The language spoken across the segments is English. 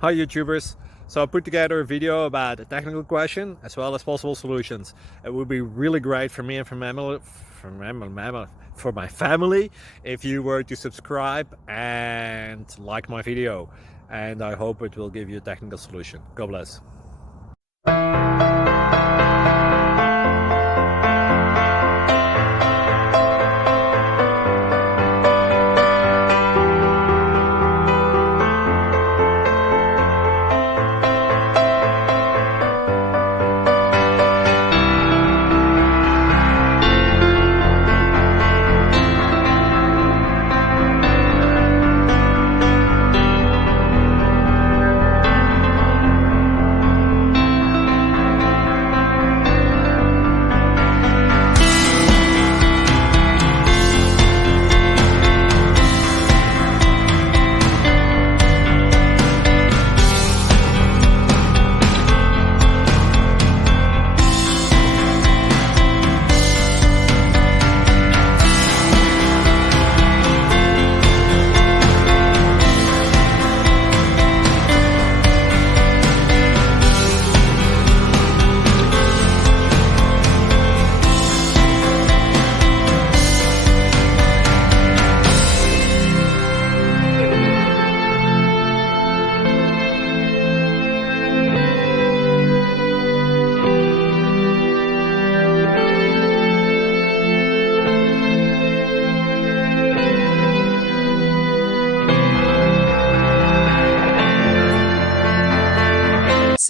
Hi YouTubers. So I put together a video about a technical question as well as possible solutions. It would be really great for me and for my family if you were to subscribe and like my video. And I hope it will give you a technical solution. God bless.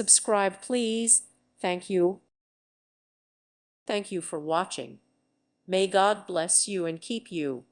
Subscribe, please. Thank you. Thank you for watching. May God bless you and keep you.